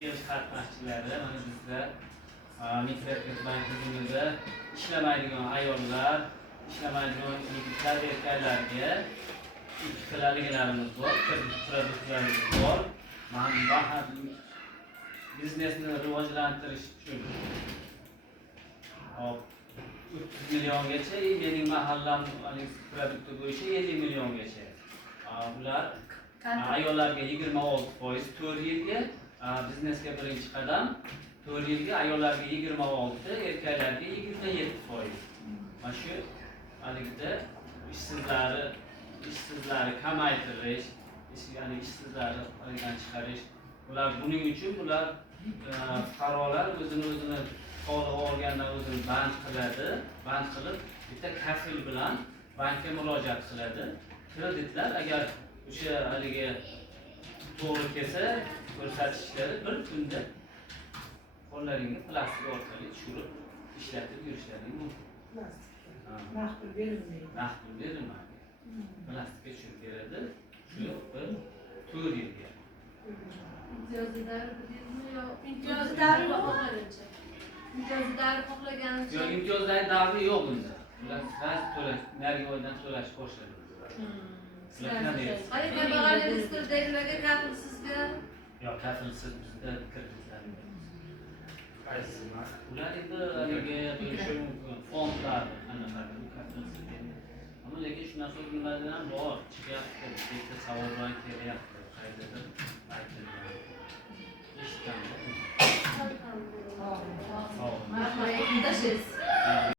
Qatnashchilari mana bizda Mikrokredit bankimizda ishlamaydigan ayollar, ishlamaydigan yigitlar, erkaklarga ikki qilaliglarimiz bor, produktlarimiz bor. Mana biznesni rivojlantirish uchun 300 milliongacha, mening mahallam produkti bo'yicha 50 milliongacha. Bular ayollarga 26%, 4 yilga biznesga birinchi qadam, 4 yilga ayollarga 26, erkaklarga 27%. Mana shu haligida ishsizlarni kamaytirish, ya'ni ishsizlarni halidan chiqarish. Bular buning uchun fuqarolar o'zini soliq olgandan o'zini band qiladi, band qilib bitta kafil bilan bankka murojaat qiladi. Kreditlar agar o'sha haligi to'g'ri kelsa, ko'rsatishlari bir kunda qo'llaringga plastik orqali tushirib ishlatib yurishlari mumkin. Naqd pul berilmaydi. Plastikka tushirib beradi. Shu bir 4 yilga. Imtiyozlar davri yo'q bunda. Ular to'lash, narigi oydan to'lash boshladi. Yo'q, kafilsiz bizda kreditlar yo'q. Ular endi haligi bo'lishi mumkin, fondlar qanaqadir kafilsiz endi. Ammo lekin shunaqa nimalar ham bor, chiqyapti, bitta savol bilan kelyapti, qaydadir aytilgan. Eshitganman.